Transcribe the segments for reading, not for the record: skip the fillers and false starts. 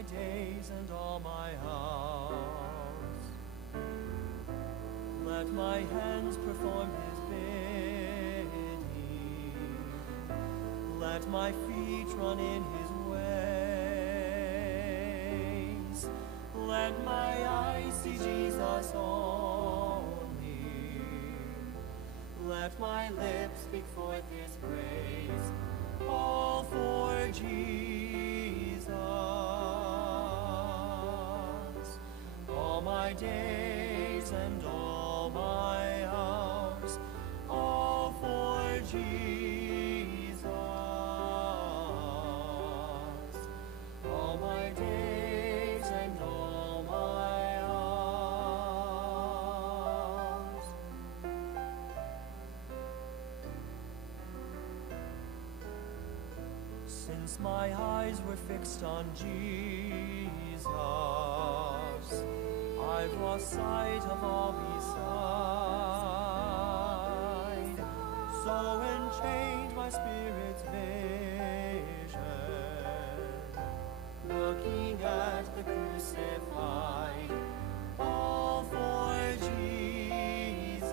my days and all my house. Let my hands perform his bidding. Let my feet run in his ways. Let my eyes see Jesus only. Let my lips speak forth his praise. All for Jesus. All my days and all my hours, all for Jesus. All my days and all my hours. Since my eyes were fixed on Jesus, I've lost sight of all beside. So enchained my spirit's vision, looking at the crucified, all for Jesus.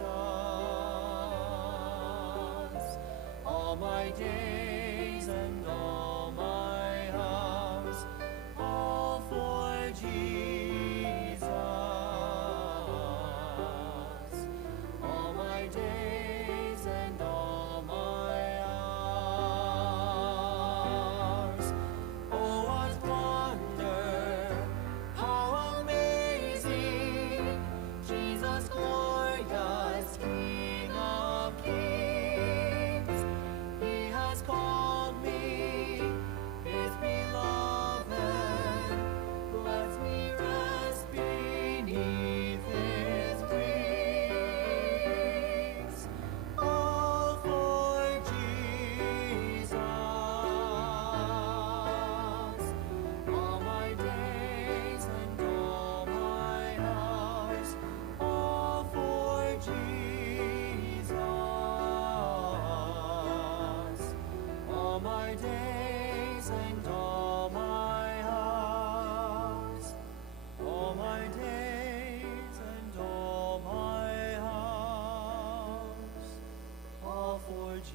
All my days and all my hours, all for Jesus. All my days and all my hours. Oh, what wonder, how amazing, Jesus glorious, King of kings. He has called me his beloved, lets me rest beneath his wings. All for Jesus. All my days and all my hours, all for Jesus. All my days and all my hours, all my days and all my hours, all for Jesus.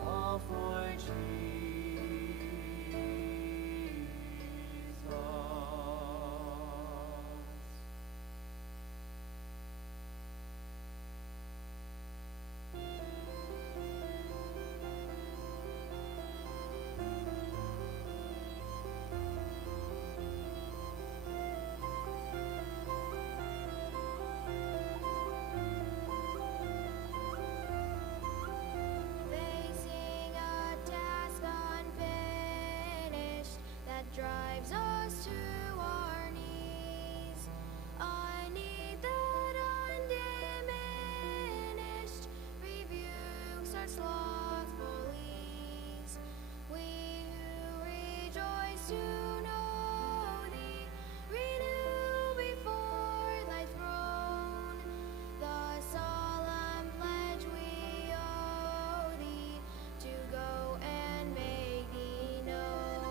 All for Jesus. Facing a task unfinished that drives us to our knees. I need that undiminished rebukes our slothful ease. We who rejoice to know thee, renew before thy throne the solemn pledge we owe thee, to go and make thee known.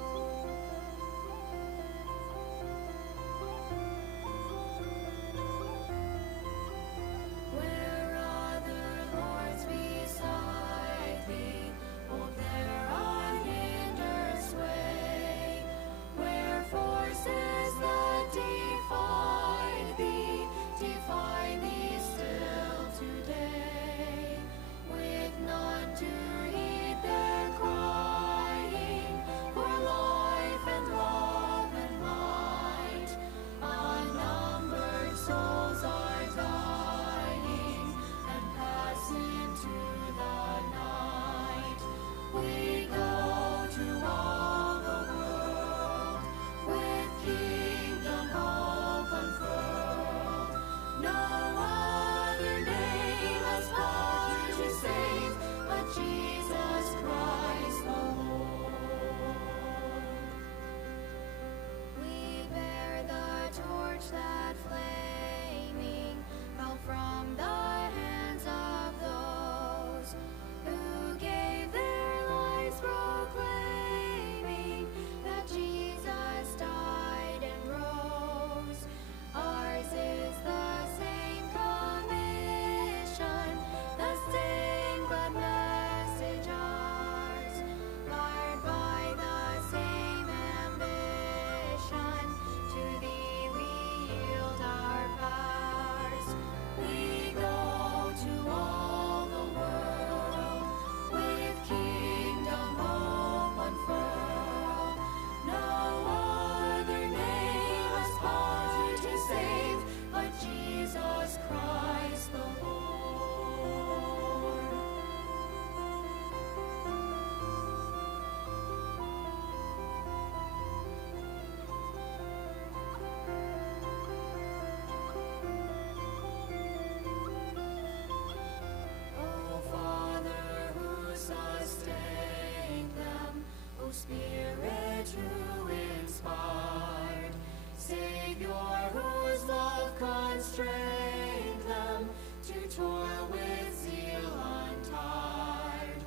constrain them to toil with zeal untired.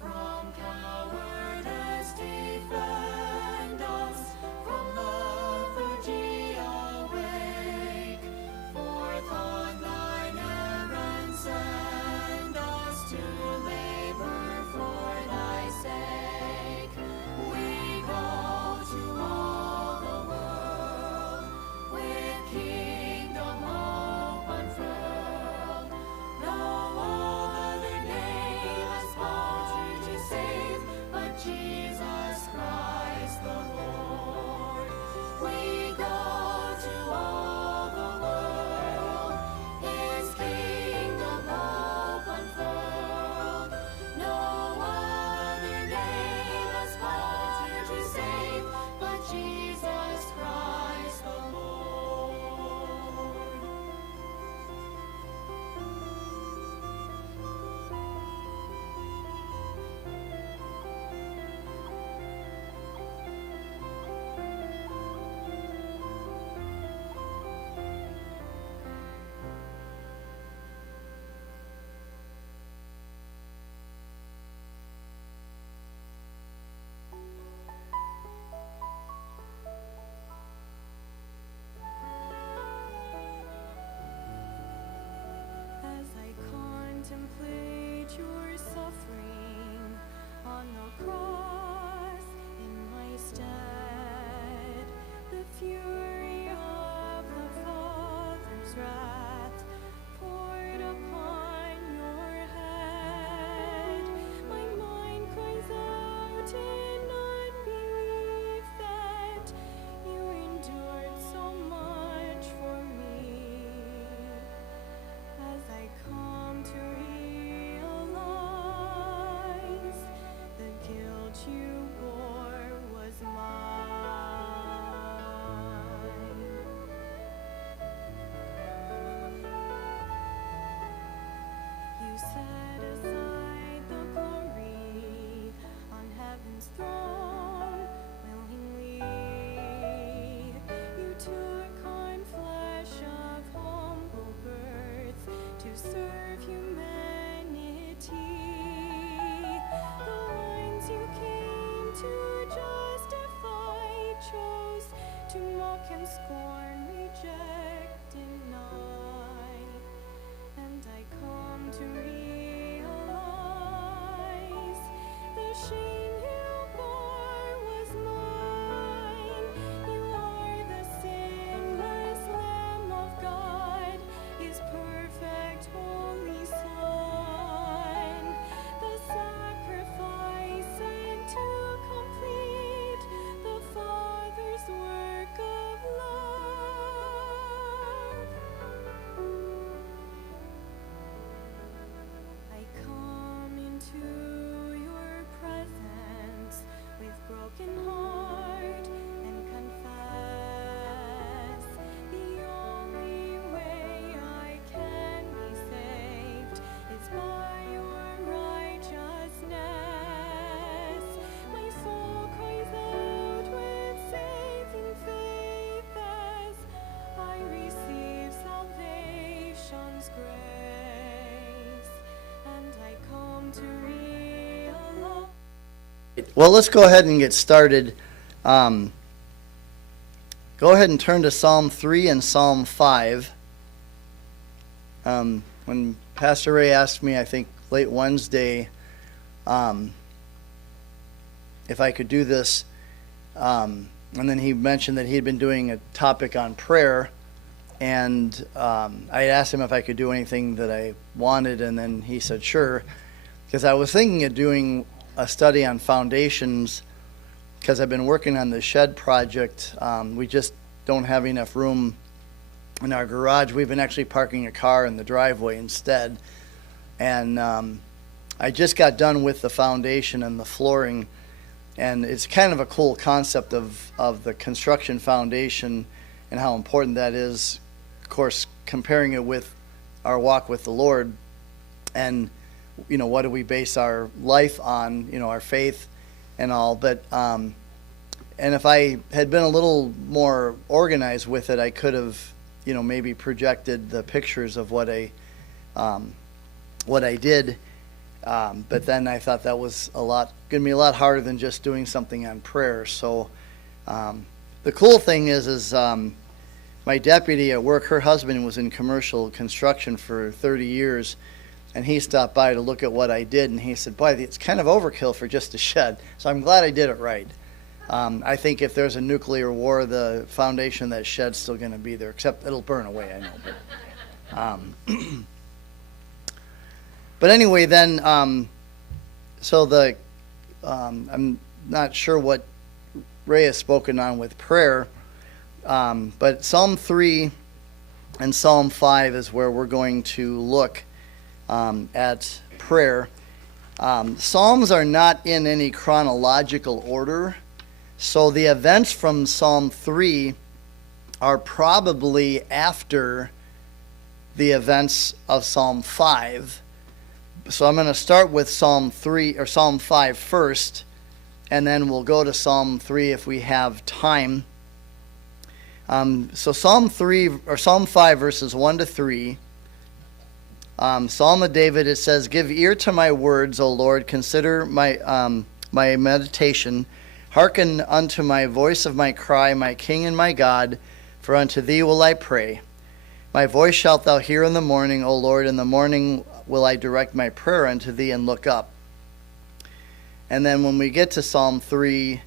From cowardice defend us, from lethargy awake. Forth on thine errand send us to labor for thy sake. We go to all the world with kingdom hope unfurled. No other name has power to save but Jesus Christ the Lord. We go to all the world, His kingdom hope unfurled. No other name has power to save but Jesus Christ the Lord. As I contemplate your suffering on the cross in my stead, the fury of the Father's wrath poured upon your head, my mind cries out in unbelief that you endured so much for me. As I come to realize the guilt you bore was mine. You set aside the glory on heaven's throne willingly. You took on flesh of humble birth to serve humanity. The ones you came to justify chose to mock and scorn, reject, deny. And I come to realize the shame you bore was mine. You are the sinless Lamb of God, His perfect holy Son, the sacrifice sent to complete the Father's work of love. I come into your presence with broken heart and confess the only way I can be saved is by your righteousness. My soul cries out with saving faith as I receive salvation's grace, and I come to realize. Well, let's go ahead and get started. Go ahead and turn to Psalm 3 and Psalm 5. When Pastor Ray asked me, I think late Wednesday, if I could do this, and then he mentioned that he had been doing a topic on prayer, and I asked him if I could do anything that I wanted, and then he said sure, because I was thinking of doing a study on foundations, because I've been working on the shed project. We just don't have enough room in our garage. We've been actually parking a car in the driveway instead, and I just got done with the foundation and the flooring, and it's kind of a cool concept of the construction foundation and how important that is. Of course, comparing it with our walk with the Lord, and what do we base our life on, our faith and all. But and if I had been a little more organized with it, I could have maybe projected the pictures of what I did. But then I thought that was going to be a lot harder than just doing something on prayer. So the cool thing is my deputy at work, her husband was in commercial construction for 30 years, and he stopped by to look at what I did, and he said, boy, it's kind of overkill for just a shed. So I'm glad I did it right. I think if there's a nuclear war, the foundation of that shed's still going to be there, except it'll burn away, I know. But anyway, then, so I'm not sure what Ray has spoken on with prayer, but Psalm 3 and Psalm 5 is where we're going to look at prayer. Psalms are not in any chronological order, so the events from Psalm 3 are probably after the events of Psalm 5. So I'm going to start with Psalm 5 first, and then we'll go to Psalm 3 if we have time. So Psalm 5 verses 1 to 3. Psalm of David, it says, "Give ear to my words, O Lord, consider my meditation. Hearken unto my voice of my cry, my King and my God, for unto thee will I pray. My voice shalt thou hear in the morning, O Lord, in the morning will I direct my prayer unto thee and look up." And then when we get to Psalm 3,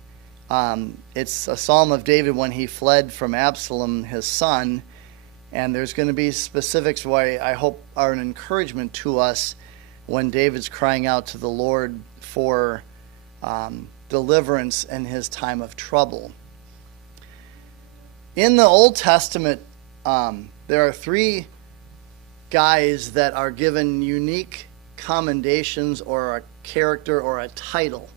it's a psalm of David when he fled from Absalom, his son. And there's going to be specifics why I hope are an encouragement to us when David's crying out to the Lord for deliverance in his time of trouble. In the Old Testament, there are 3 guys that are given unique commendations or a character or a title.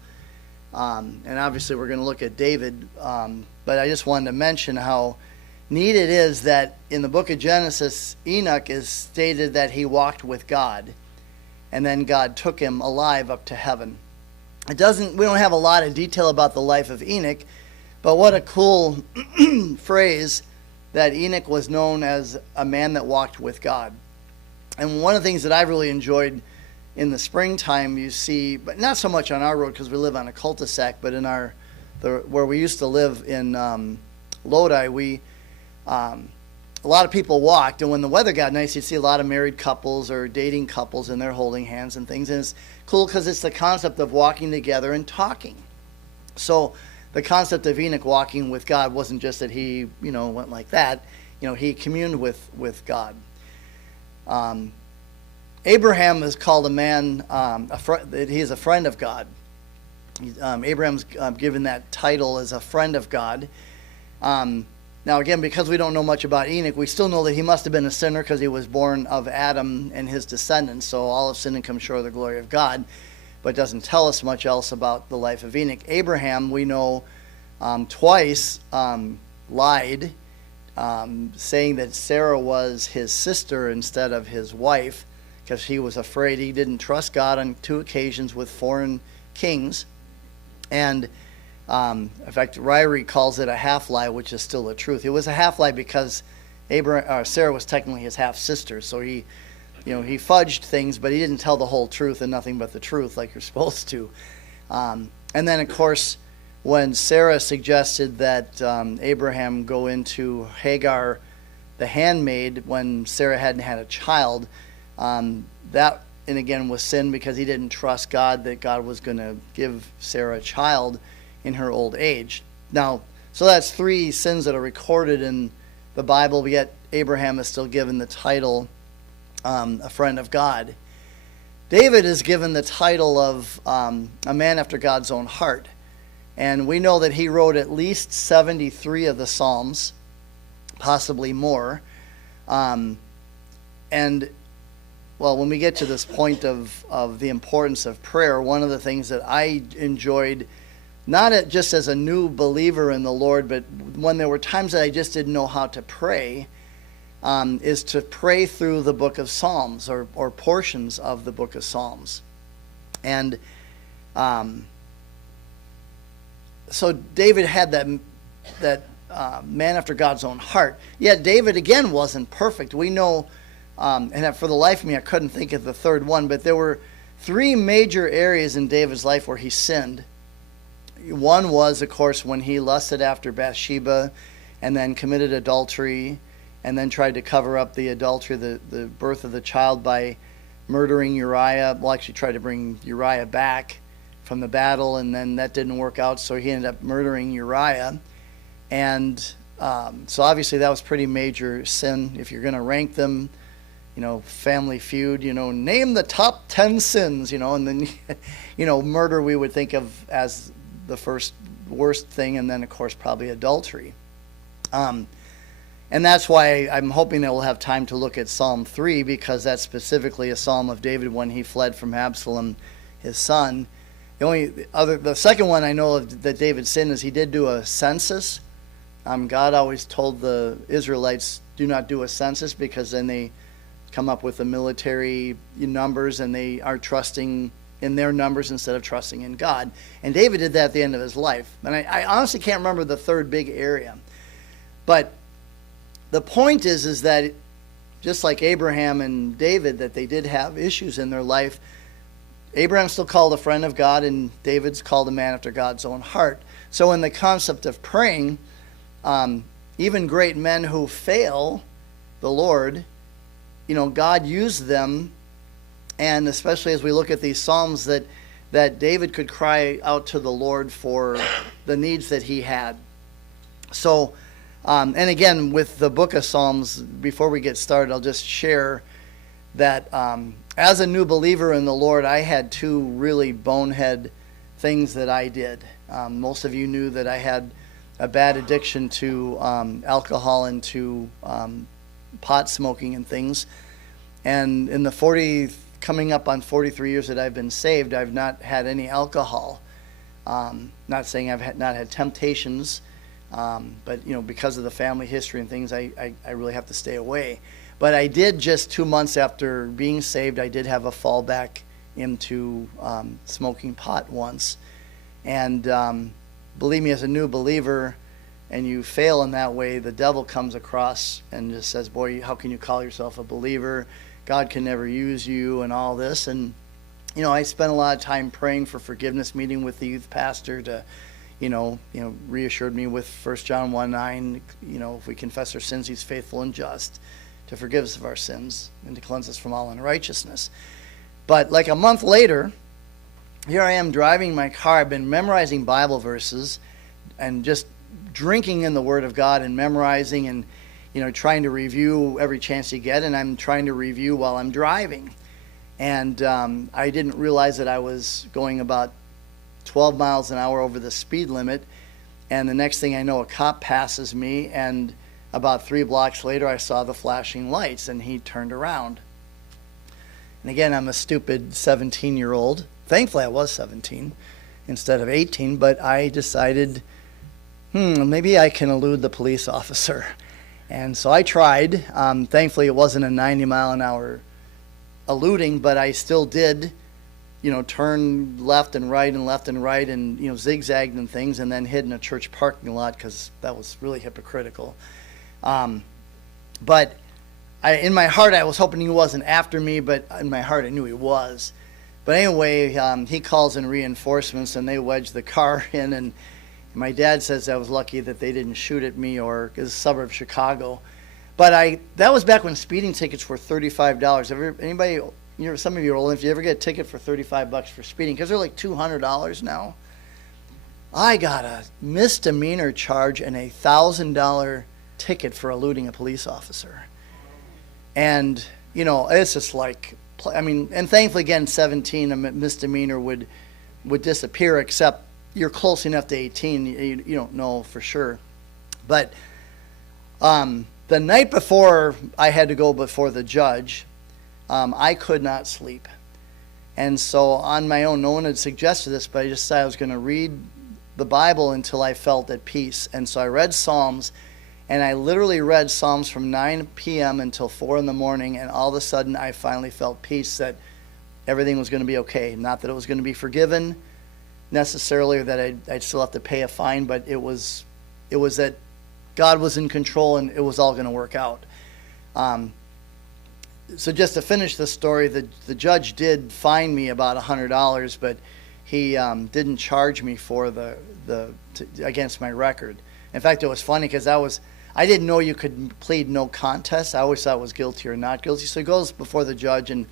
And obviously we're going to look at David, but I just wanted to mention how neat it is that in the book of Genesis, Enoch is stated that he walked with God, and then God took him alive up to heaven. We don't have a lot of detail about the life of Enoch, but what a cool phrase that Enoch was known as a man that walked with God. And one of the things that I've really enjoyed in the springtime, you see, but not so much on our road because we live on a cul-de-sac, but in where we used to live in Lodi, a lot of people walked, and when the weather got nice, you'd see a lot of married couples or dating couples, and they're holding hands and things. And it's cool because it's the concept of walking together and talking. So the concept of Enoch walking with God wasn't just that he, went like that. He communed with God. Abraham is called a man, he is a friend of God. Abraham's given that title as a friend of God. Now, again, because we don't know much about Enoch, we still know that he must have been a sinner because he was born of Adam and his descendants. So all have sinned and come short of the glory of God, but it doesn't tell us much else about the life of Enoch. Abraham, we know, twice lied, saying that Sarah was his sister instead of his wife because he was afraid. He didn't trust God on 2 occasions with foreign kings. And in fact, Ryrie calls it a half-lie, which is still the truth. It was a half-lie because Sarah was technically his half-sister, so he fudged things, but he didn't tell the whole truth and nothing but the truth like you're supposed to. And then, of course, when Sarah suggested that Abraham go into Hagar, the handmaid, when Sarah hadn't had a child, that, and again, was sin because he didn't trust God that God was going to give Sarah a child in her old age. Now, so that's 3 sins that are recorded in the Bible, but yet Abraham is still given the title a friend of God. David is given the title of a man after God's own heart. And we know that he wrote at least 73 of the Psalms, possibly more. And, well, when we get to this point of the importance of prayer, one of the things that I enjoyed, not just as a new believer in the Lord, but when there were times that I just didn't know how to pray, is to pray through the book of Psalms or portions of the book of Psalms. And so David had that man after God's own heart. Yet David, again, wasn't perfect. We know, and for the life of me, I couldn't think of the third one, but there were three major areas in David's life where he sinned. One was, of course, when he lusted after Bathsheba and then committed adultery and then tried to cover up the adultery, the birth of the child, by murdering Uriah. Well, actually tried to bring Uriah back from the battle, and then that didn't work out, so he ended up murdering Uriah. And so obviously that was pretty major sin. If you're going to rank them, Family Feud, name the top 10 sins, and then, murder we would think of as the first worst thing, and then, of course, probably adultery. And that's why I'm hoping that we'll have time to look at Psalm 3, because that's specifically a psalm of David when he fled from Absalom, his son. The second one I know of that David sinned is he did do a census. God always told the Israelites, do not do a census, because then they come up with the military numbers and they are trusting in their numbers instead of trusting in God. And David did that at the end of his life. And I honestly can't remember the third big area. But the point is that just like Abraham and David, that they did have issues in their life. Abraham's still called a friend of God, and David's called a man after God's own heart. So in the concept of praying, even great men who fail the Lord, God used them, and especially as we look at these Psalms, that David could cry out to the Lord for the needs that he had. So, and again, with the book of Psalms, before we get started, I'll just share that as a new believer in the Lord, I had two really bonehead things that I did. Most of you knew that I had a bad addiction to alcohol and to pot smoking and things. And in the coming up on 43 years that I've been saved, I've not had any alcohol. Not saying I've not had temptations, but because of the family history and things, I really have to stay away. But I did, just 2 months after being saved, I did have a fallback into smoking pot once. And believe me, as a new believer, and you fail in that way, the devil comes across and just says, boy, how can you call yourself a believer? God can never use you and all this. And, I spent a lot of time praying for forgiveness, meeting with the youth pastor to, reassured me with 1 John 1:9, if we confess our sins, he's faithful and just to forgive us of our sins and to cleanse us from all unrighteousness. But like a month later, here I am driving my car. I've been memorizing Bible verses and just drinking in the Word of God and memorizing and, trying to review every chance you get. And I'm trying to review while I'm driving. And I didn't realize that I was going about 12 miles an hour over the speed limit. And the next thing I know, a cop passes me, and about 3 blocks later, I saw the flashing lights, and he turned around. And again, I'm a stupid 17-year-old. Thankfully, I was 17 instead of 18, but I decided, maybe I can elude the police officer. And so I tried. Thankfully, it wasn't a 90-mile-an-hour eluding, but I still did, turn left and right and zigzagged and things, and then hid in a church parking lot because that was really hypocritical. But in my heart, I was hoping he wasn't after me, but in my heart, I knew he was. But anyway, he calls in reinforcements, and they wedge the car in, and my dad says I was lucky that they didn't shoot at me, or it's a suburb of Chicago. But that was back when speeding tickets were $35. Anybody, some of you are old, if you ever get a ticket for $35 for speeding, because they're like $200 now. I got a misdemeanor charge and a $1,000 ticket for eluding a police officer. And, it's just like, and thankfully, again, 17, a misdemeanor would disappear, except you're close enough to 18, you don't know for sure. But the night before I had to go before the judge, I could not sleep. And so on my own, no one had suggested this, but I just decided I was going to read the Bible until I felt at peace. And so I read Psalms, and I literally read Psalms from 9 p.m. until 4 in the morning, and all of a sudden I finally felt peace that everything was going to be okay. Not that it was going to be forgiven necessarily, or that I'd still have to pay a fine, but it was that God was in control and it was all going to work out. So just to finish the story, the judge did fine me about $100, but he didn't charge me for against my record. In fact, it was funny because I didn't know you could plead no contest. I always thought it was guilty or not guilty. So he goes before the judge and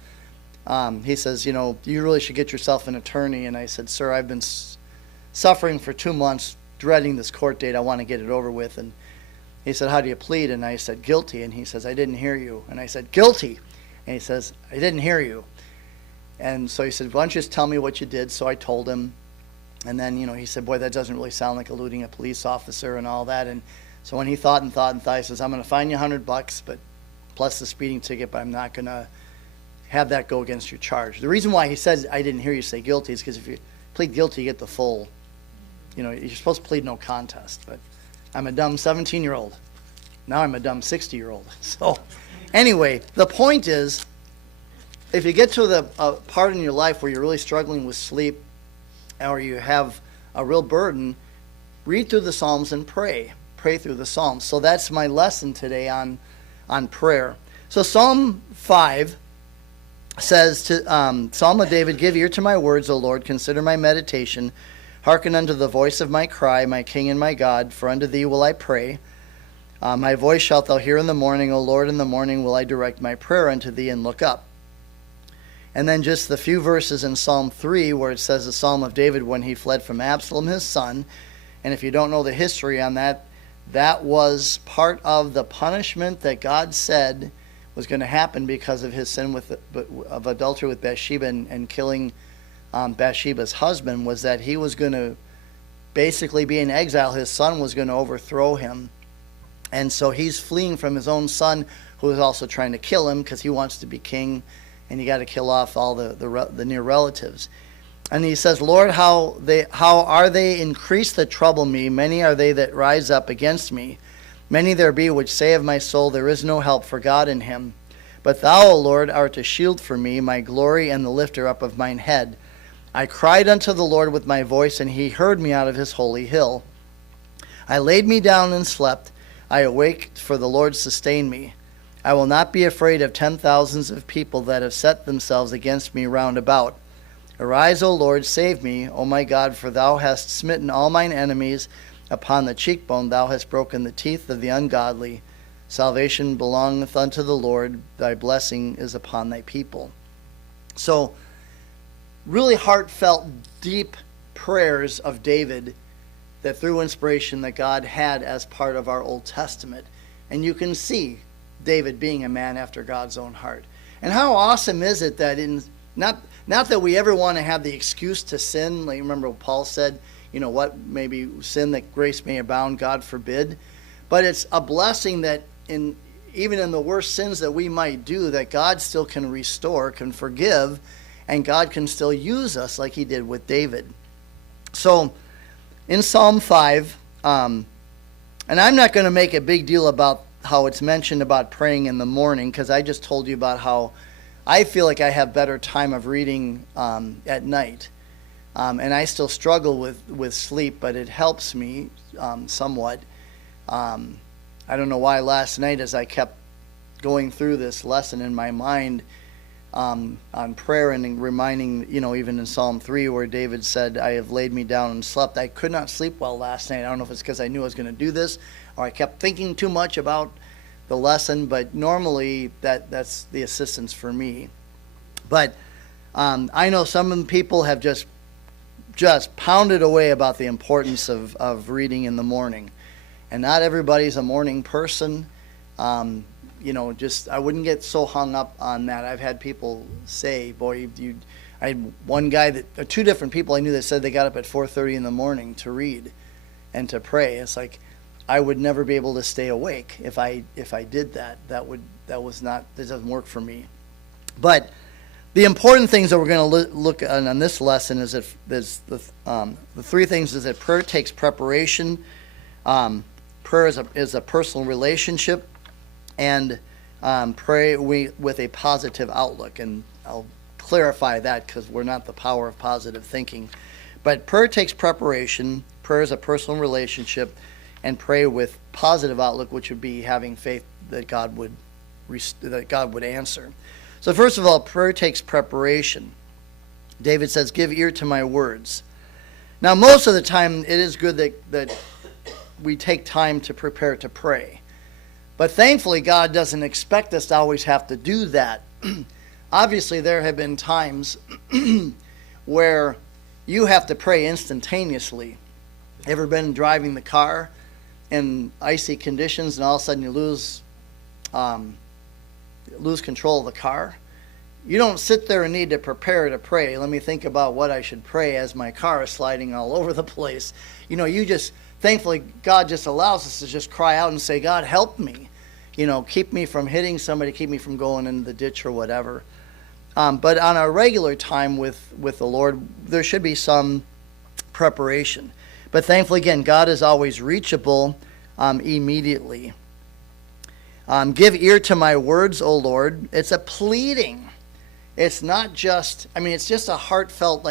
he says, you really should get yourself an attorney. And I said, sir, I've been suffering for 2 months, dreading this court date. I want to get it over with. And he said, how do you plead? And I said, guilty. And he says, I didn't hear you. And I said, guilty. And he says, I didn't hear you. And so he said, why don't you just tell me what you did? So I told him. And then, he said, boy, that doesn't really sound like eluding a police officer and all that. And so when he thought, he says, I'm going to fine you $100, but plus the speeding ticket, but I'm not going to have that go against your charge. The reason why he says I didn't hear you say guilty is because if you plead guilty, you get the full, you're supposed to plead no contest. But I'm a dumb 17-year-old. Now I'm a dumb 60-year-old. So anyway, the point is, if you get to the part in your life where you're really struggling with sleep or you have a real burden, read through the Psalms and pray. Pray through the Psalms. So that's my lesson today on prayer. So Psalm 5 says, Psalm of David, give ear to my words, O Lord, consider my meditation. Hearken unto the voice of my cry, my King and my God, for unto thee will I pray. My voice shalt thou hear in the morning, O Lord, in the morning will I direct my prayer unto thee and look up. And then just the few verses in Psalm 3 where it says the Psalm of David when he fled from Absalom his son. And if you don't know the history on that, that was part of the punishment that God said was going to happen because of his sin of adultery with Bathsheba and killing Bathsheba's husband, was that he was going to basically be in exile. His son was going to overthrow him. And so he's fleeing from his own son, who is also trying to kill him because he wants to be king, and you got to kill off all the near relatives. And he says, Lord, how are they increased that trouble me? Many are they that rise up against me. Many there be which say of my soul, there is no help for God in him. But thou, O Lord, art a shield for me, my glory and the lifter up of mine head. I cried unto the Lord with my voice, and he heard me out of his holy hill. I laid me down and slept. I awaked, for the Lord sustained me. I will not be afraid of 10,000s of people that have set themselves against me round about. Arise, O Lord, save me, O my God, for thou hast smitten all mine enemies upon the cheekbone. Thou hast broken the teeth of the ungodly. Salvation belongeth unto the Lord. Thy blessing is upon thy people. So, really heartfelt, deep prayers of David that through inspiration that God had as part of our Old Testament. And you can see David being a man after God's own heart. And how awesome is it that not that we ever want to have the excuse to sin. Like, remember what Paul said, maybe sin that grace may abound, God forbid. But it's a blessing that even in the worst sins that we might do, that God still can restore, can forgive, and God can still use us like he did with David. So in Psalm 5, and I'm not going to make a big deal about how it's mentioned about praying in the morning, because I just told you about how I feel like I have better time of reading at night. And I still struggle with sleep, but it helps me somewhat. I don't know why last night, as I kept going through this lesson in my mind on prayer and reminding, even in Psalm 3 where David said, I have laid me down and slept. I could not sleep well last night. I don't know if it's because I knew I was going to do this or I kept thinking too much about the lesson, but normally that's the assistance for me. But I know some people have just pounded away about the importance of reading in the morning. And not everybody's a morning person. I wouldn't get so hung up on that. I've had people say, boy, I had one guy two different people I knew that said they got up at 4:30 in the morning to read and to pray. It's like, I would never be able to stay awake if I did that. That doesn't work for me. But the important things that we're going to look at on this lesson is the three things is that prayer takes preparation. Prayer is a personal relationship, and pray with a positive outlook. And I'll clarify that because we're not the power of positive thinking. But prayer takes preparation. Prayer is a personal relationship. and pray with positive outlook, which would be having faith that God would answer. So first of all, prayer takes preparation. David says, "Give ear to my words." Now, most of the time, it is good that we take time to prepare to pray. But thankfully, God doesn't expect us to always have to do that. Obviously, there have been times where you have to pray instantaneously. Ever been driving the car in icy conditions and all of a sudden you lose control of the car? You don't sit there and need to prepare to pray. Let me think about what I should pray as my car is sliding all over the place. Thankfully, God just allows us to just cry out and say, "God, help me. Keep me from hitting somebody, keep me from going into the ditch or whatever." But on a regular time with the Lord, there should be some preparation. But thankfully, again, God is always reachable immediately. "Give ear to my words, O Lord." It's a pleading. It's not just, it's just a heartfelt,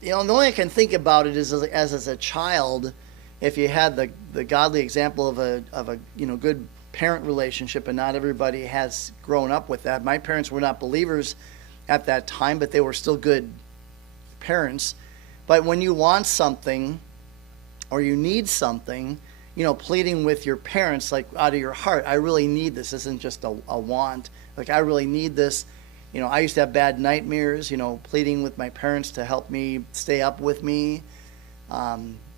the only way I can think about it is as a child, if you had the godly example of a good parent relationship, and not everybody has grown up with that. My parents were not believers at that time, but they were still good parents. But when you want something or you need something, pleading with your parents, out of your heart, "I really need this. This isn't just a want. I really need this." I used to have bad nightmares, pleading with my parents to help me stay up with me.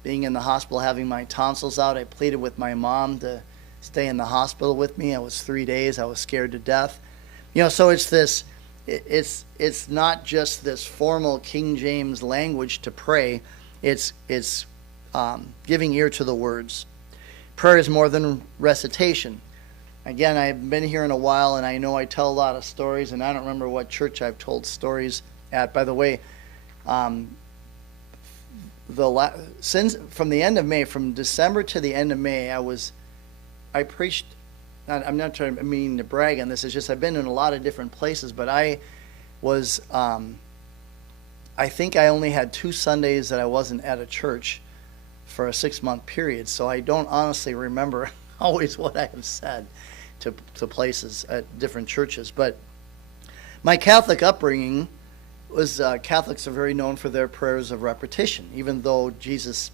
Being in the hospital, having my tonsils out, I pleaded with my mom to stay in the hospital with me. I was 3 days. I was scared to death. So it's not just this formal King James language to pray. It's giving ear to the words. Prayer is more than recitation. Again, I've been here in a while, and I know I tell a lot of stories, and I don't remember what church I've told stories at. By the way, since from the end of May, from December to the end of May, I preached. I'm not meaning to brag on this. It's just I've been in a lot of different places, but I was. I think I only had 2 Sundays that I wasn't at a church for a 6-month period, so I don't honestly remember always what I have said to places at different churches. But my Catholic upbringing was Catholics are very known for their prayers of repetition, even though Jesus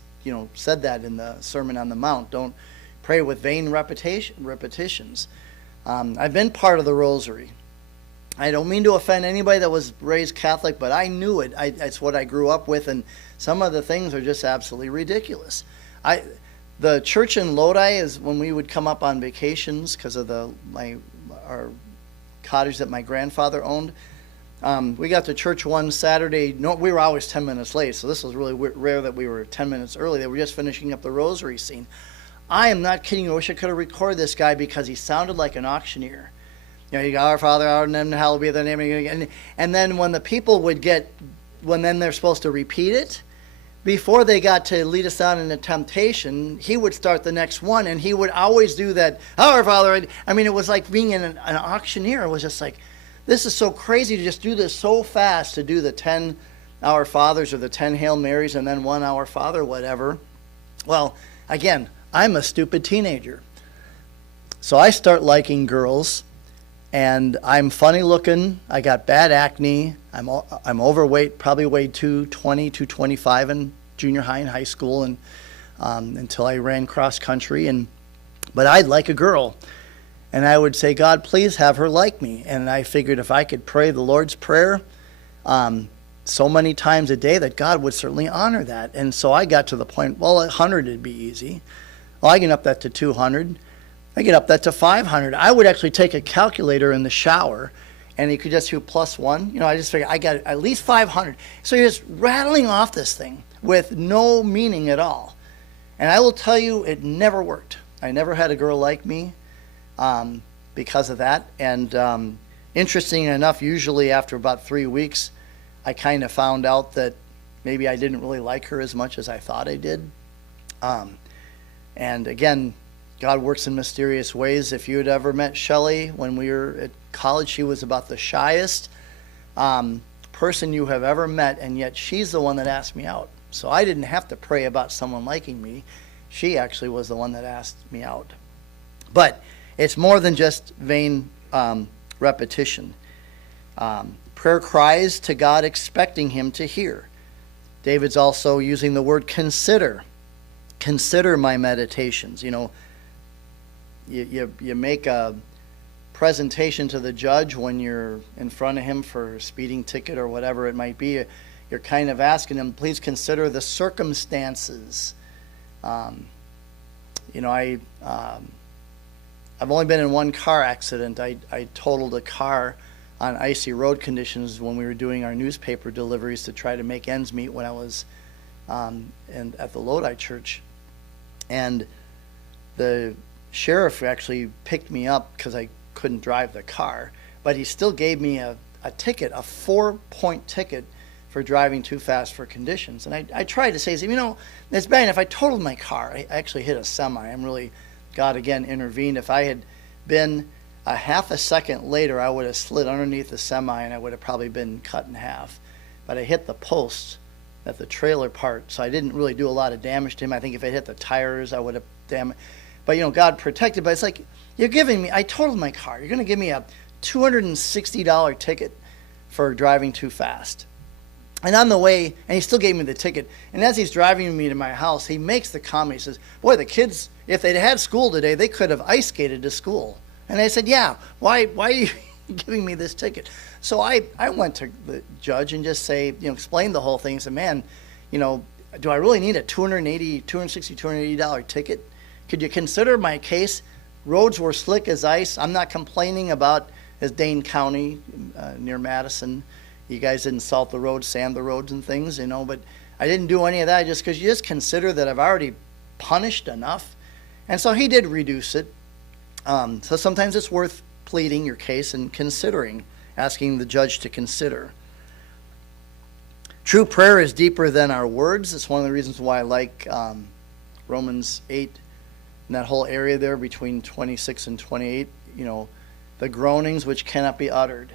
said that in the Sermon on the Mount. Don't pray with vain repetitions. I've been part of the Rosary. I don't mean to offend anybody that was raised Catholic, but I knew it. It's what I grew up with, and some of the things are just absolutely ridiculous. The church in Lodi is when we would come up on vacations because of our cottage that my grandfather owned. We got to church one Saturday. No, we were always 10 minutes late, so this was really rare that we were 10 minutes early. They were just finishing up the Rosary scene. I am not kidding you. I wish I could have recorded this guy because he sounded like an auctioneer. You got "Our Father, our name, hallowed be thy name." And then when the people then they're supposed to repeat it, before they got to lead us on into temptation, he would start the next one, and he would always do that, "Our Father." It was like being an auctioneer. It was just like, this is so crazy to just do this so fast, to do the 10 Our Fathers or the 10 Hail Marys and then 1 Our Father, whatever. Well, again, I'm a stupid teenager. So I start liking girls, and I'm funny looking. I got bad acne. I'm overweight, probably weighed 220, 225 in junior high and high school, and until I ran cross country. But I'd like a girl, and I would say, "God, please have her like me." And I figured if I could pray the Lord's Prayer so many times a day, that God would certainly honor that. And so I got to the point, 100 would be easy. Well, I get up that to 200. I get up that to 500. I would actually take a calculator in the shower, and you could just do +1. I just figured I got at least 500. So you're just rattling off this thing with no meaning at all. And I will tell you, it never worked. I never had a girl like me because of that. And interesting enough, usually after about 3 weeks, I kind of found out that maybe I didn't really like her as much as I thought I did. And again, God works in mysterious ways. If you had ever met Shelley when we were at college, she was about the shyest person you have ever met, and yet she's the one that asked me out. So I didn't have to pray about someone liking me. she actually was the one that asked me out. But it's more than just vain repetition. Prayer cries to God, expecting him to hear. David's also using the word consider. Consider my meditations. You make a presentation to the judge when you're in front of him for a speeding ticket or whatever it might be. You're kind of asking him, please consider the circumstances. I've only been in one car accident. I totaled a car on icy road conditions when we were doing our newspaper deliveries to try to make ends meet when I was at the Lodi church. And the sheriff actually picked me up because I couldn't drive the car, but he still gave me a ticket, a 4-point ticket for driving too fast for conditions. And I tried to say, it's bad enough I totaled my car. I actually hit a semi. God again intervened. If I had been a half a second later, I would have slid underneath the semi and I would have probably been cut in half. But I hit the post at the trailer part, so I didn't really do a lot of damage to him. I think if I hit the tires, I would have damaged. But God protected. But it's like, you're giving me, I totaled my car. You're going to give me a $260 ticket for driving too fast. And on the way, and he still gave me the ticket. And as he's driving me to my house, he makes the comment. He says, boy, the kids, if they'd had school today, they could have ice skated to school. And I said, yeah, why are you giving me this ticket? So I went to the judge and just explained the whole thing. I said, man, do I really need a $280 ticket? Could you consider my case? Roads were slick as ice. I'm not complaining about as Dane County near Madison. You guys didn't salt the roads, sand the roads and things, but I didn't do any of that just because you just consider that I've already punished enough. And so he did reduce it. So sometimes it's worth pleading your case and considering, asking the judge to consider. True prayer is deeper than our words. It's one of the reasons why I like Romans 8 and that whole area there between 26 and 28. The groanings which cannot be uttered.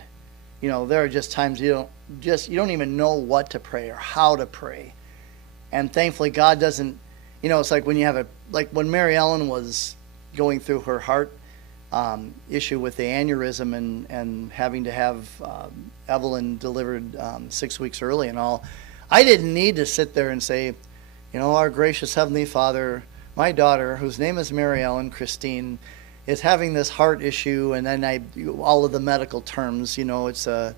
There are just times you don't even know what to pray or how to pray. And thankfully God doesn't, it's like when you have when Mary Ellen was going through her heart issue with the aneurysm and having to have Evelyn delivered 6 weeks early and all, I didn't need to sit there and say, our gracious Heavenly Father, my daughter, whose name is Mary Ellen Christine, is having this heart issue, and then all of the medical terms, it's a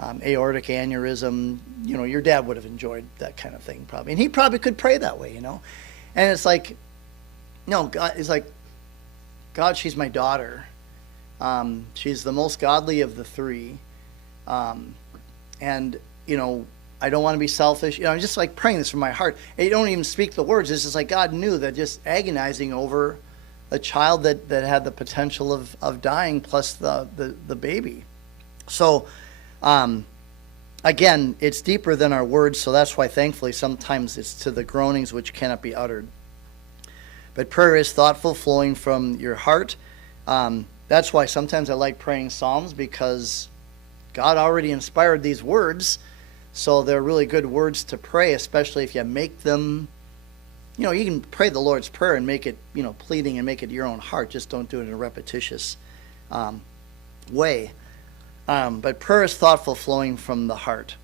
aortic aneurysm. Your dad would have enjoyed that kind of thing probably, and he probably could pray that way, And it's like, no, God is like, God, she's my daughter. She's the most godly of the three, and I don't want to be selfish. I'm just like praying this from my heart. You don't even speak the words. It's just like God knew that, just agonizing over a child that had the potential of dying, plus the baby. So again, it's deeper than our words, so that's why thankfully sometimes it's to the groanings which cannot be uttered. But prayer is thoughtful, flowing from your heart. That's why sometimes I like praying Psalms, because God already inspired these words, so they're really good words to pray, especially if you make them. You can pray the Lord's Prayer and make it, pleading and make it your own heart. Just don't do it in a repetitious way. But prayer is thoughtful, flowing from the heart.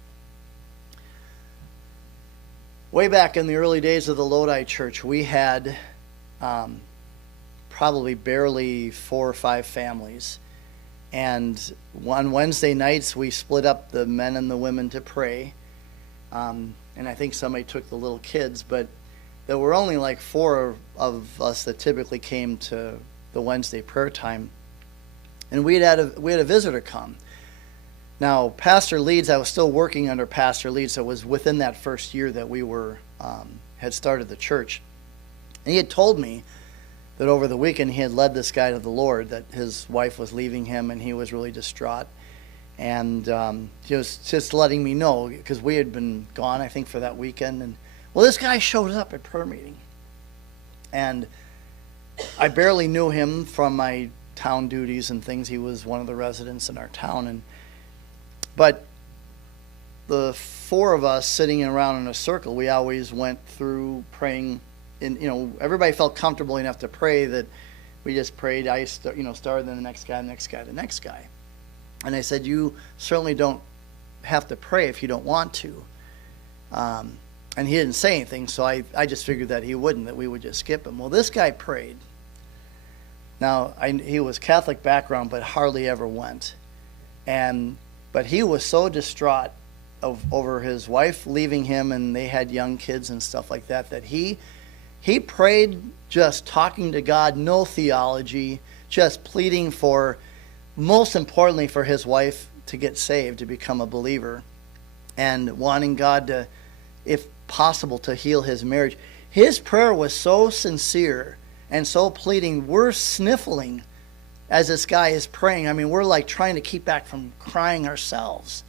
Way back in the early days of the Lodi Church, we had probably barely 4 or 5 families. And on Wednesday nights, we split up the men and the women to pray. And I think somebody took the little kids, but there were only like 4 of us that typically came to the Wednesday prayer time. And we had a visitor come. Now, Pastor Leeds, I was still working under Pastor Leeds, so it was within that first year that we had started the church. And he had told me that over the weekend he had led this guy to the Lord, that his wife was leaving him and he was really distraught. And he was just letting me know, because we had been gone, I think, for that weekend. And well, this guy showed up at prayer meeting. And I barely knew him from my town duties and things. He was one of the residents in our town. But the 4 of us sitting around in a circle, we always went through praying everybody felt comfortable enough to pray that we just prayed. I started, then the next guy, the next guy, the next guy. And I said, you certainly don't have to pray if you don't want to. And he didn't say anything, so I just figured that he wouldn't, that we would just skip him. Well, this guy prayed. Now, he was Catholic background, but hardly ever went. But he was so distraught over his wife leaving him, and they had young kids and stuff like that, that he prayed, just talking to God, no theology, just pleading for, most importantly, for his wife to get saved, to become a believer, and wanting God to, if possible, to heal his marriage. His prayer was so sincere and so pleading. We're sniffling as this guy is praying. I mean, we're like trying to keep back from crying ourselves.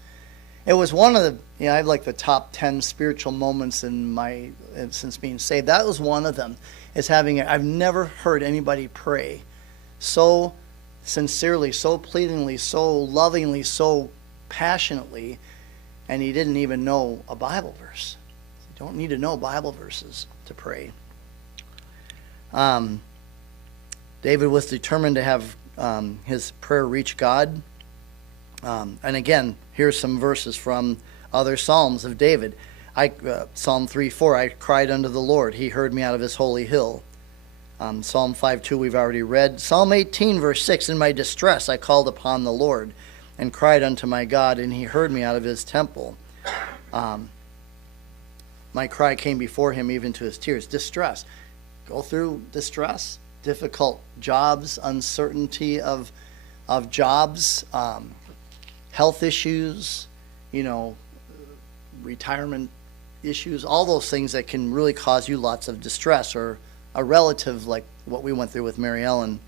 It was one of the, I have like the top 10 spiritual moments since being saved. That was one of them, is I've never heard anybody pray so sincerely, so pleadingly, so lovingly, so passionately, and he didn't even know a Bible verse. You don't need to know Bible verses to pray. David was determined to have his prayer reach God. And again, here's some verses from other Psalms of David. Psalm 3:4, I cried unto the Lord. He heard me out of his holy hill. Psalm 5:2 we've already read. Psalm 18, verse 6, in my distress I called upon the Lord and cried unto my God, and he heard me out of his temple. My cry came before him, even to his tears. Distress. Go through distress, difficult jobs, uncertainty of jobs, health issues, retirement issues, all those things that can really cause you lots of distress, or a relative like what we went through with Mary Ellen.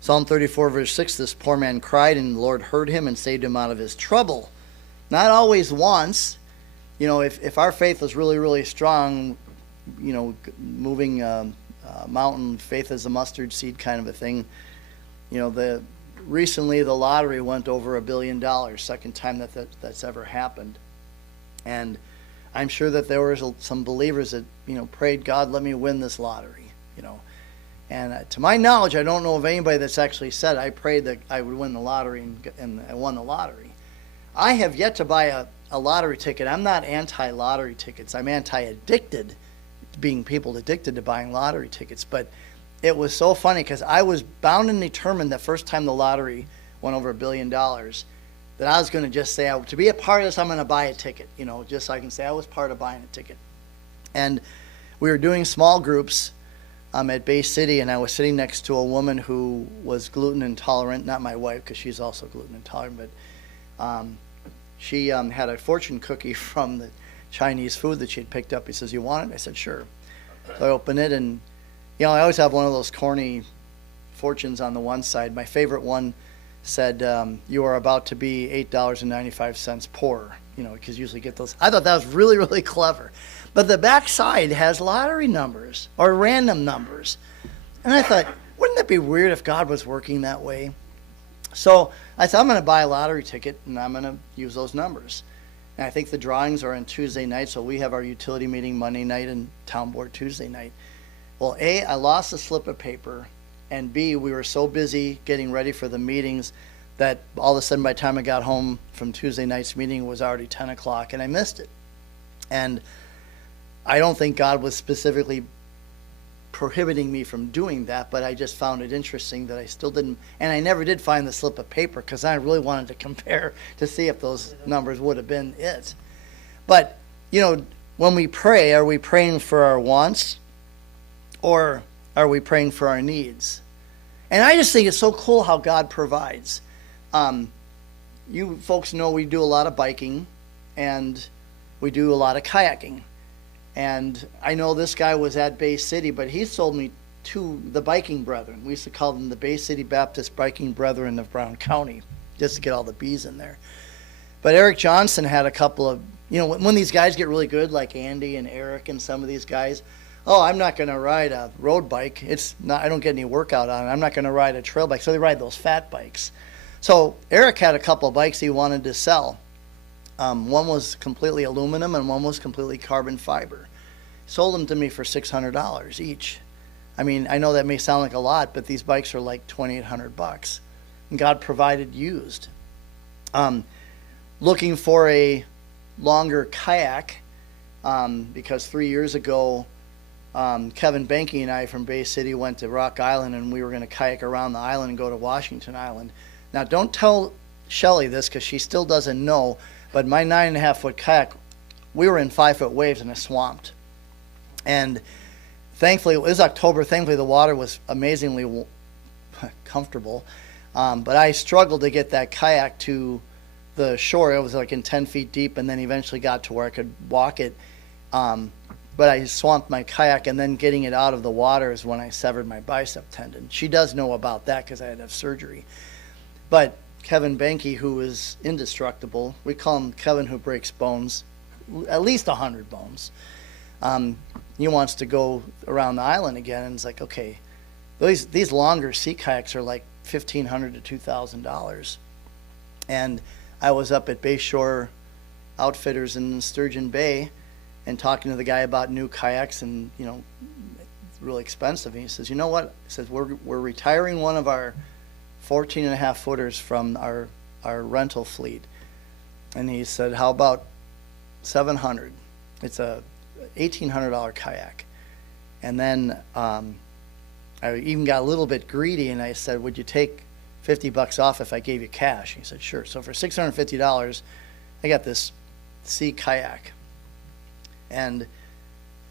Psalm 34, verse 6, this poor man cried, and the Lord heard him and saved him out of his trouble. Not always once. If our faith was really, really strong, moving mountain, faith as a mustard seed kind of a thing, recently the lottery went over $1 billion, second time that's ever happened. And I'm sure that there were some believers that, prayed, God, let me win this lottery, And to my knowledge, I don't know of anybody that's actually said, I prayed that I would win the lottery, and I won the lottery. I have yet to buy a lottery ticket. I'm not anti-lottery tickets. I'm anti-addicted, being people addicted to buying lottery tickets. But it was so funny because I was bound and determined the first time the lottery went over $1 billion that I was going to just say, to be a part of this, I'm going to buy a ticket, just so I can say I was part of buying a ticket. And we were doing small groups at Bay City, and I was sitting next to a woman who was gluten intolerant, not my wife because she's also gluten intolerant, but she had a fortune cookie from the Chinese food that she had picked up. He says, you want it? I said, sure. So I opened it, and I always have one of those corny fortunes on the one side. My favorite one said, you are about to be $8.95 poorer, because you usually get those. I thought that was really, really clever. But the back side has lottery numbers or random numbers. And I thought, wouldn't it be weird if God was working that way? So I said, I'm going to buy a lottery ticket, and I'm going to use those numbers. And I think the drawings are on Tuesday night, so we have our utility meeting Monday night and town board Tuesday night. Well, A, I lost a slip of paper, and B, we were so busy getting ready for the meetings that all of a sudden by the time I got home from Tuesday night's meeting, it was already 10 o'clock, and I missed it. And I don't think God was specifically prohibiting me from doing that, but I just found it interesting that I still didn't, and I never did find the slip of paper because I really wanted to compare to see if those numbers would have been it. But, when we pray, are we praying for our wants or are we praying for our needs? And I just think it's so cool how God provides. You folks know we do a lot of biking and we do a lot of kayaking. And I know this guy was at Bay City, but he sold me to the biking brethren. We used to call them the Bay City Baptist Biking Brethren of Brown County, just to get all the B's in there. But Eric Johnson had a couple of, when these guys get really good, like Andy and Eric and some of these guys, I'm not going to ride a road bike. I don't get any workout on it. I'm not going to ride a trail bike. So they ride those fat bikes. So Eric had a couple of bikes he wanted to sell. One was completely aluminum and one was completely carbon fiber. sold them to me for $600 each. I mean, I know that may sound like a lot, but these bikes are like $2,800. And God provided used. Looking for a longer kayak, because 3 years ago, Kevin Banky and I from Bay City went to Rock Island, and we were going to kayak around the island and go to Washington Island. Now, don't tell Shelly this because she still doesn't know, but my 9.5-foot kayak, we were in 5-foot waves in a swamp. And thankfully, it was October. Thankfully, the water was amazingly comfortable. But I struggled to get that kayak to the shore. It was like in 10 feet deep, and then eventually got to where I could walk it. But I swamped my kayak, and then getting it out of the water is when I severed my bicep tendon. She does know about that because I had to have surgery. But Kevin Banky, who is indestructible, we call him Kevin who breaks bones, at least 100 bones. He wants to go around the island again, and it's like, okay, these longer sea kayaks are like $1,500 to $2,000. And I was up at Bayshore Outfitters in Sturgeon Bay and talking to the guy about new kayaks, and it's really expensive. And he says, you know what? He says, we're retiring one of our 14.5 footers from our rental fleet. And he said, how about $700? It's a $1,800 kayak. And then I even got a little bit greedy, and I said, would you take $50 off if I gave you cash? He said, sure. So for $650, I got this sea kayak. And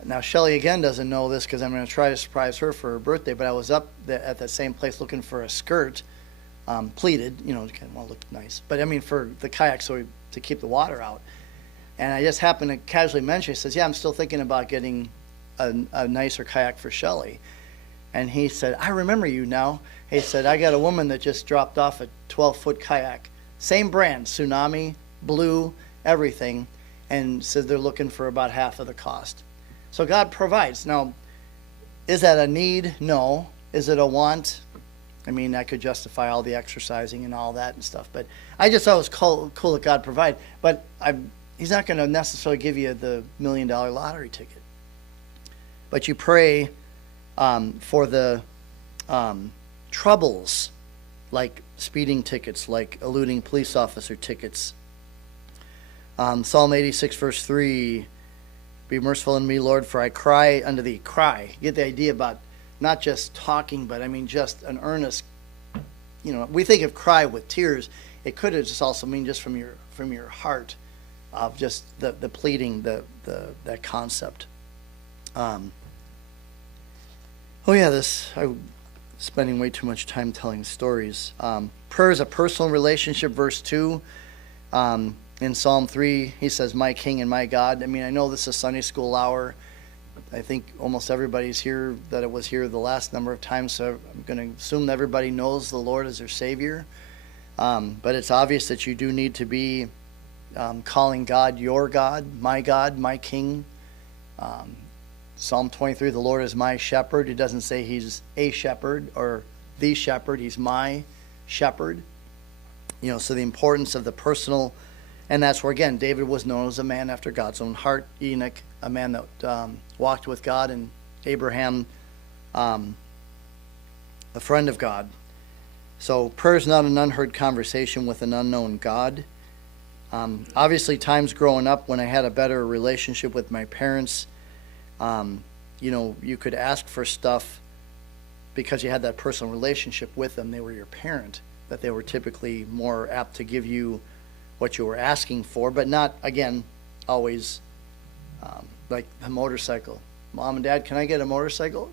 now Shelly again doesn't know this because I'm going to try to surprise her for her birthday, but I was up at that same place looking for a skirt, pleated, kind of want to look nice. But I mean for the kayak, so to keep the water out. And I just happened to casually mention, he says, yeah, I'm still thinking about getting a nicer kayak for Shelly. And he said, I remember you now. He said, I got a woman that just dropped off a 12-foot kayak. Same brand, Tsunami, blue, everything. And says they're looking for about half of the cost. So God provides. Now, is that a need? No. Is it a want? I mean, I could justify all the exercising and all that and stuff. But I just thought it was cool that God provide. But He's not going to necessarily give you the $1 million lottery ticket. But you pray for the troubles, like speeding tickets, like eluding police officer tickets. Psalm 86, verse 3, be merciful unto me, Lord, for I cry unto thee. Cry. You get the idea about not just talking, but I mean just an earnest, we think of cry with tears. It could have just also mean just from your heart of just the pleading, that concept. I'm spending way too much time telling stories. Prayer is a personal relationship, verse 2. In Psalm 3, he says, my King and my God. I mean, I know this is Sunday school hour. I think almost everybody's here that it was here the last number of times, so I'm going to assume that everybody knows the Lord as their Savior. But it's obvious that you do need to be calling God your God, my King. Psalm 23, the Lord is my shepherd. It doesn't say he's a shepherd or the shepherd. He's my shepherd. So the importance of the personal. And that's where, again, David was known as a man after God's own heart. Enoch, a man that walked with God. And Abraham, a friend of God. So prayer is not an unheard conversation with an unknown God. Obviously, times growing up when I had a better relationship with my parents, you could ask for stuff because you had that personal relationship with them. They were your parent, that they were typically more apt to give you what you were asking for, but not, again, always like a motorcycle. Mom and Dad, can I get a motorcycle?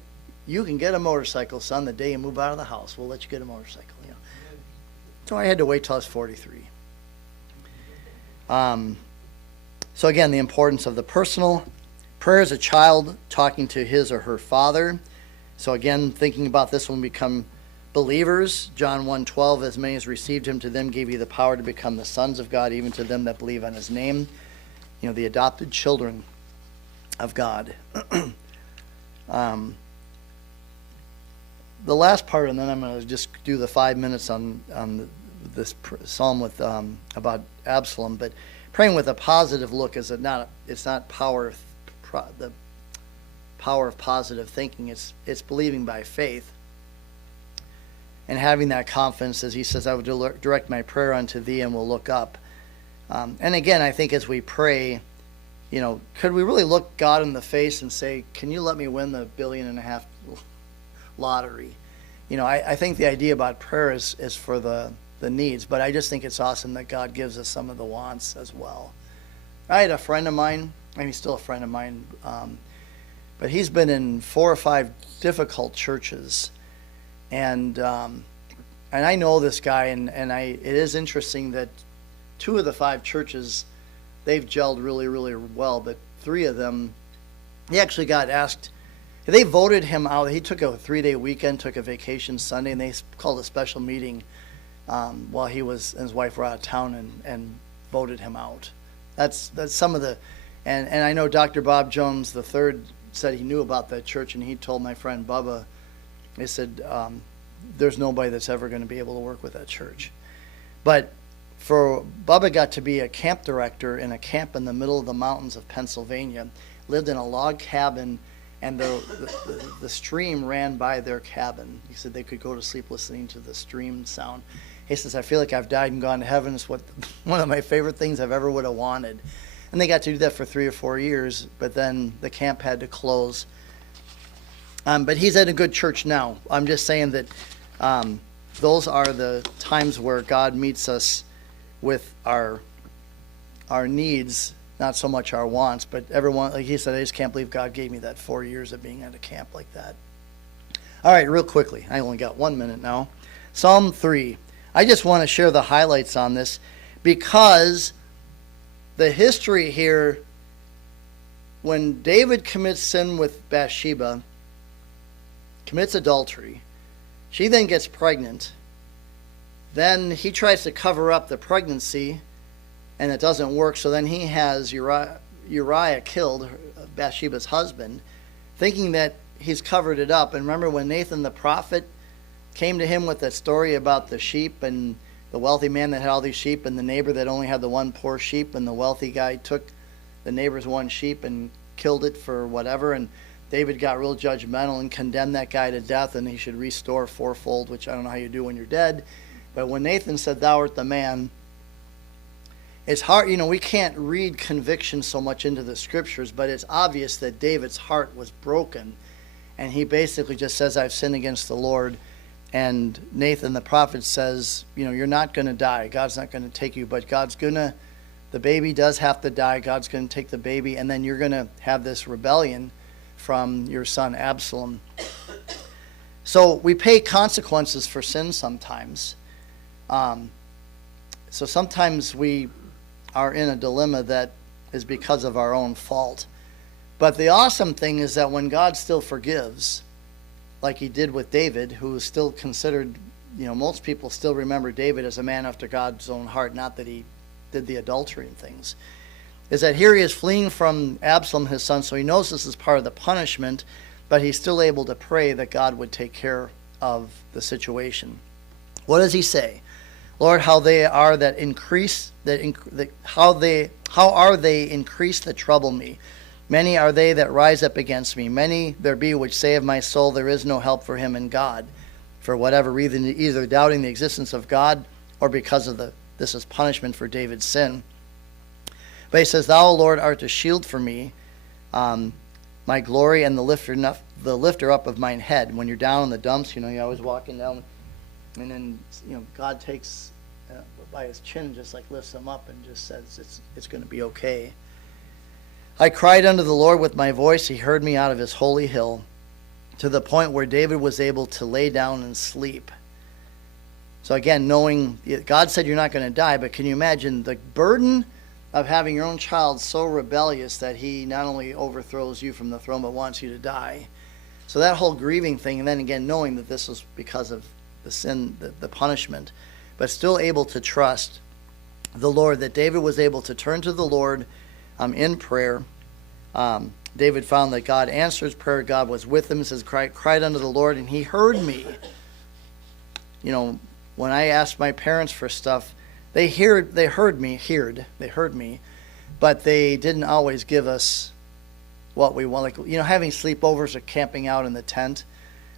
You can get a motorcycle, son, the day you move out of the house. We'll let you get a motorcycle. So I had to wait till I was 43. So again, the importance of the personal. Prayer is a child talking to his or her father. So again, thinking about this when we become believers, John 1:12, as many as received him, to them gave he the power to become the sons of God, even to them that believe on his name. The adopted children of God. The last part, and then I'm going to just do the 5 minutes on this psalm with about Absalom. But praying with a positive look is it's not power. The power of positive thinking. It's believing by faith and having that confidence, as he says, I will direct my prayer unto thee and will look up. And again, I think as we pray, could we really look God in the face and say, can you let me win the $1.5 billion lottery? I think the idea about prayer is for the needs, but I just think it's awesome that God gives us some of the wants as well. I had a friend of mine, and he's still a friend of mine, but he's been in 4 or 5 difficult churches, and I know this guy, and it is interesting that 2 of the 5 churches, they've gelled really, really well, but 3 of them, he actually got asked, they voted him out. He took a 3-day weekend, took a vacation Sunday, and they called a special meeting while he and his wife were out of town and voted him out. That's some of the, and I know Dr. Bob Jones III said he knew about that church, and he told my friend Bubba, he said, there's nobody that's ever going to be able to work with that church. But Bubba got to be a camp director in a camp in the middle of the mountains of Pennsylvania, lived in a log cabin, and the stream ran by their cabin. He said they could go to sleep listening to the stream sound. He says, I feel like I've died and gone to heaven. It's one of my favorite things I've ever would have wanted. And they got to do that for 3 or 4 years, but then the camp had to close. But he's at a good church now. I'm just saying that those are the times where God meets us with our needs, not so much our wants, but everyone, like he said, I just can't believe God gave me that 4 years of being at a camp like that. All right, real quickly. I only got 1 minute now. Psalm 3. I just want to share the highlights on this because the history here, when David commits sin with Bathsheba, commits adultery, she then gets pregnant. Then he tries to cover up the pregnancy, and it doesn't work. So then he has Uriah killed, Bathsheba's husband, thinking that he's covered it up. And remember when Nathan the prophet came to him with that story about the sheep and the wealthy man that had all these sheep and the neighbor that only had the one poor sheep, and the wealthy guy took the neighbor's one sheep and killed it for whatever, and David got real judgmental and condemned that guy to death, and he should restore fourfold, which I don't know how you do when you're dead. But when Nathan said, thou art the man, it's hard, we can't read conviction so much into the scriptures, but it's obvious that David's heart was broken, and he basically just says, I've sinned against the Lord. And Nathan the prophet says, you're not going to die. God's not going to take you, but the baby does have to die. God's going to take the baby, and then you're going to have this rebellion from your son Absalom. So we pay consequences for sin sometimes. So sometimes we are in a dilemma that is because of our own fault. But the awesome thing is that when God still forgives, like he did with David, who is still considered, most people still remember David as a man after God's own heart, not that he did the adultery and things, is that here he is fleeing from Absalom, his son, so he knows this is part of the punishment, but he's still able to pray that God would take care of the situation. What does he say? Lord, how they are that increase how are they increase that trouble me? Many are they that rise up against me. Many there be which say of my soul, there is no help for him in God. For whatever reason, either doubting the existence of God or because of this is punishment for David's sin. But he says, thou, O Lord, art a shield for me, my glory and the lifter up of mine head. When you're down in the dumps, you're always walking down, and then God takes by his chin, just like lifts him up and just says it's going to be okay. I cried unto the Lord with my voice. He heard me out of his holy hill, to the point where David was able to lay down and sleep. So again, knowing God said you're not going to die, but can you imagine the burden of having your own child so rebellious that he not only overthrows you from the throne but wants you to die? So that whole grieving thing, and then again knowing that this was because of the sin, the punishment, but still able to trust the Lord, that David was able to turn to the Lord in prayer. David found that God answered his prayer. God was with him. It says, cried unto the Lord, and he heard me. When I asked my parents for stuff, they heard me, but they didn't always give us what we want. Like, having sleepovers or camping out in the tent.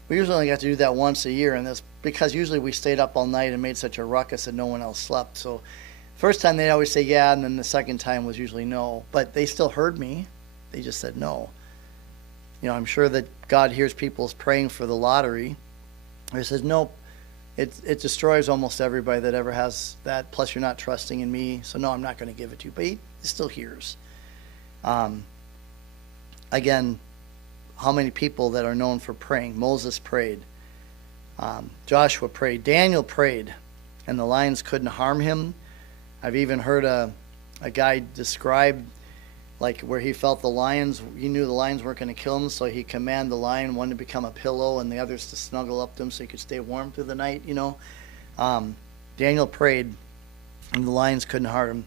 We usually only got to do that once a year, and that's because usually we stayed up all night and made such a ruckus that no one else slept. So first time they'd always say yeah, and then the second time was usually no. But they still heard me. They just said no. I'm sure that God hears people's praying for the lottery. He says, nope, it destroys almost everybody that ever has that. Plus, you're not trusting in me, so no, I'm not going to give it to you. But he still hears. Again, how many people that are known for praying? Moses prayed. Joshua prayed. Daniel prayed, and the lions couldn't harm him. I've even heard a guy describe like where he felt the lions, he knew the lions weren't going to kill him, so he commanded the lion, one to become a pillow and the others to snuggle up to him so he could stay warm through the night, Daniel prayed, and the lions couldn't harm him.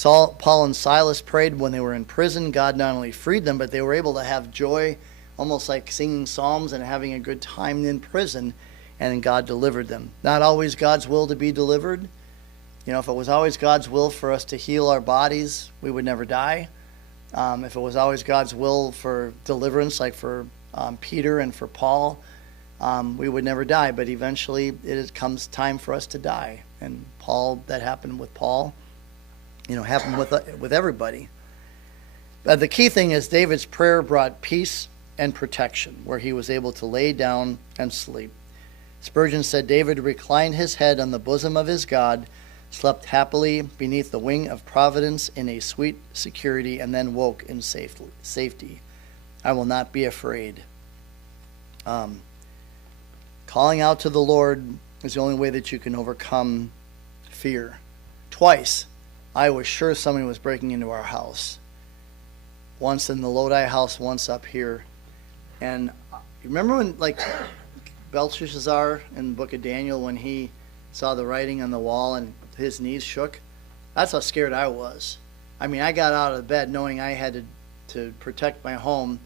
Paul and Silas prayed when they were in prison. God not only freed them, but they were able to have joy, almost like singing psalms and having a good time in prison, and God delivered them. Not always God's will to be delivered. If it was always God's will for us to heal our bodies, we would never die. If it was always God's will for deliverance, like for Peter and for Paul, we would never die. But eventually it comes time for us to die. And that happened with Paul, happened with everybody. But the key thing is David's prayer brought peace and protection, where he was able to lay down and sleep. Spurgeon said David reclined his head on the bosom of his God, slept happily beneath the wing of providence in a sweet security, and then woke in safety. I will not be afraid. Calling out to the Lord is the only way that you can overcome fear. Twice, I was sure somebody was breaking into our house. Once in the Lodi house, once up here. And you remember when, Belshazzar in the book of Daniel, when he saw the writing on the wall and his knees shook? That's how scared I was. I got out of bed knowing I had to protect my home.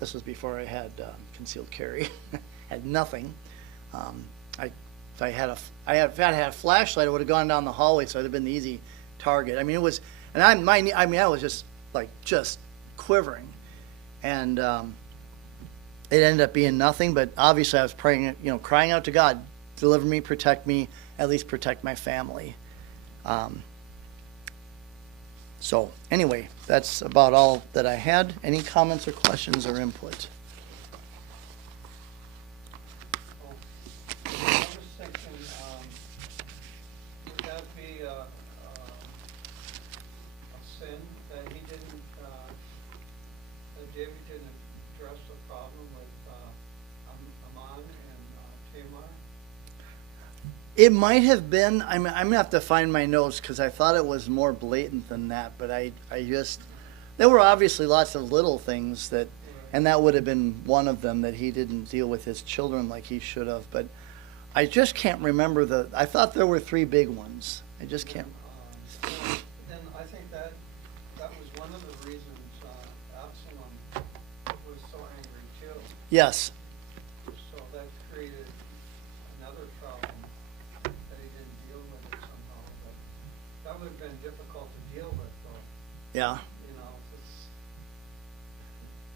This was before I had concealed carry. Had nothing. If I had a flashlight, I would have gone down the hallway, so I'd have been the easy target. I was just quivering, and it ended up being nothing. But obviously, I was praying, crying out to God, deliver me, protect me, at least protect my family. So anyway, that's about all that I had. Any comments or questions or input? I was thinking, would that be a sin that he didn't, that David didn't address the problem with Ammon and Tamar? It might have been. I'm going to have to find my notes because I thought it was more blatant than that. But there were obviously lots of little things that, and that would have been one of them, that he didn't deal with his children like he should have. But I just can't remember I thought there were three big ones. I just can't. Then I think that was one of the reasons Absalom was so angry too. Yes. So that created another problem that he didn't deal with it somehow. But that would have been difficult to deal with, though. Yeah. It's,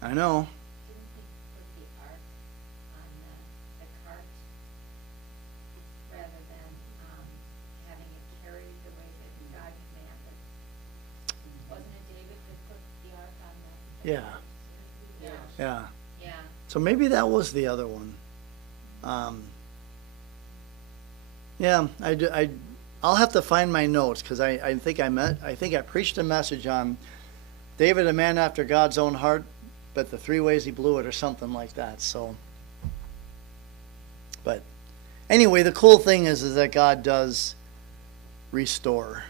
I know. Didn't he put the ark on the cart rather than having it carried the way that God commanded? Wasn't it David that put the ark on the Yeah. Yeah. Yeah. Yeah. So maybe that was the other one. Yeah, I'll have to find my notes because I think I preached a message on David, a man after God's own heart, but the 3 ways he blew it or something like that. So, but anyway, the cool thing is that God does restore,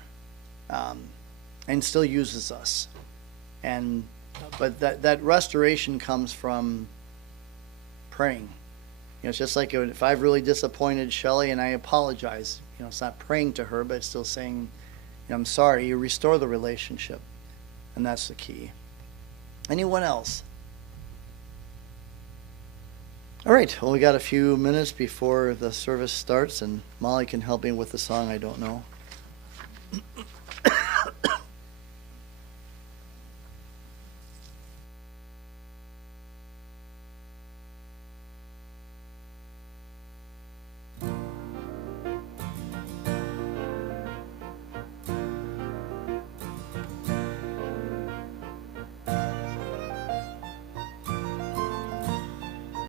and still uses us, but that restoration comes from praying. It's just like if I've really disappointed Shelley and I apologize, it's not praying to her, but it's still saying, I'm sorry. You restore the relationship, and that's the key. Anyone else? All right, well, we got a few minutes before the service starts, and Molly can help me with the song I don't know.